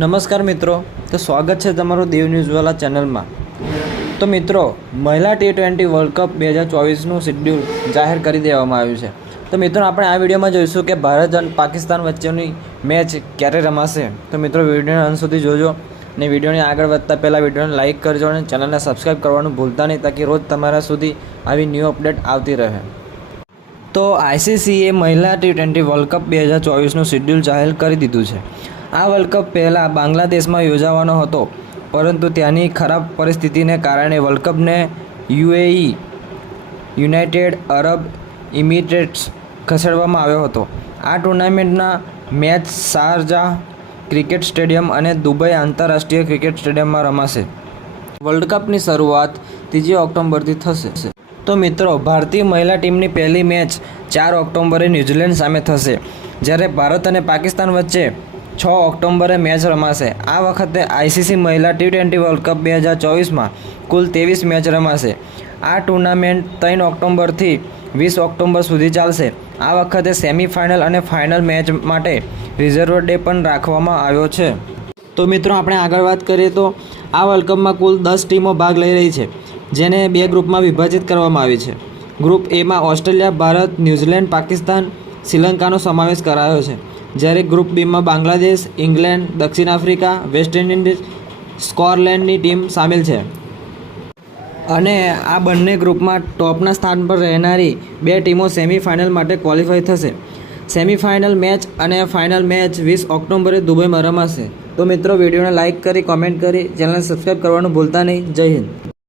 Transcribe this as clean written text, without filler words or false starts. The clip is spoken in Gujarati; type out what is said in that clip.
નમસ્કાર મિત્રો, તો સ્વાગત છે તમારું દેવ ન્યૂઝવાલા ચેનલમાં। તો મિત્રો, મહિલા T20 વર્લ્ડ કપ 2024નું શેડ્યુલ જાહેર કરી દેવામાં આવ્યું છે। તો મિત્રો, આપણે આ વિડીયોમાં જોઈશું કે ભારત અને પાકિસ્તાન વચ્ચેની મેચ ક્યારે રમાશે। તો મિત્રો, વિડીયોના અંત સુધી જોજો અને વિડીયોને આગળ વધતા પહેલાં વિડીયોને લાઇક કરજો અને ચેનલને સબસ્ક્રાઈબ કરવાનું ભૂલતા નહીં, તાકી રોજ તમારા સુધી આવી ન્યૂ અપડેટ આવતી રહે। તો ICCએ મહિલા T20 વર્લ્ડ કપ 2024નું શેડ્યુલ જાહેર કરી દીધું છે। આ વર્લ્ડ કપ પહેલાં બાંગ્લાદેશમાં યોજાવાનો હતો, પરંતુ ત્યાંની ખરાબ પરિસ્થિતિને કારણે વર્લ્ડ કપને UAE યુનાઇટેડ અરબ ઇમિરેટ્સ ખસેડવામાં આવ્યો હતો। આ ટુર્નામેન્ટના મેચ શારજાહ ક્રિકેટ સ્ટેડિયમ અને દુબઈ આંતરરાષ્ટ્રીય ક્રિકેટ સ્ટેડિયમમાં રમાશે। વર્લ્ડ કપની શરૂઆત 3 ઓક્ટોબરથી થશે। તો મિત્રો, ભારતીય મહિલા ટીમની પહેલી મેચ 4 ઓક્ટોબરે ન્યૂઝીલેન્ડ સામે થશે, જ્યારે ભારત અને પાકિસ્તાન વચ્ચે 6 ઓક્ટોબરે મેચ રમાશે। આ વખતે ICC મહિલા T20 વર્લ્ડ કપ 2024માં કુલ 23 મેચ રમાશે। આ ટુર્નામેન્ટ 3 ઓક્ટોબરથી 20 ઓક્ટોબર સુધી ચાલશે। આ વખતે સેમીફાઇનલ અને ફાઇનલ મેચ માટે રિઝર્વ ડે પણ રાખવામાં આવ્યો છે। તો મિત્રો, આપણે આગળ વાત કરીએ તો આ વર્લ્ડ કપમાં કુલ 10 ટીમો ભાગ લઈ રહી છે, જેને 2 ગ્રુપમાં વિભાજિત કરવામાં આવી છે। ગ્રુપ એમાં ઓસ્ટ્રેલિયા, ભારત, ન્યૂઝીલેન્ડ, પાકિસ્તાન, શ્રીલંકાનો સમાવેશ કરાયો છે, જ્યારે ગ્રુપ બીમાં બાંગ્લાદેશ, ઇંગ્લેન્ડ, દક્ષિણ આફ્રિકા, વેસ્ટ ઇન્ડિઝ, સ્કોટલેન્ડની ટીમ સામેલ છે। અને આ બંને ગ્રુપમાં ટોપના સ્થાન પર રહેનારી 2 ટીમો સેમીફાઇનલ માટે ક્વોલિફાય થશે। સેમીફાઇનલ મેચ અને ફાઇનલ મેચ 20 ઓક્ટોબરે દુબઈમાં રમાશે। તો મિત્રો, વિડીયોને લાઇક કરી, કોમેન્ટ કરી, ચેનલને સબસ્ક્રાઈબ કરવાનું ભૂલતા નહીં। જય હિન્દ।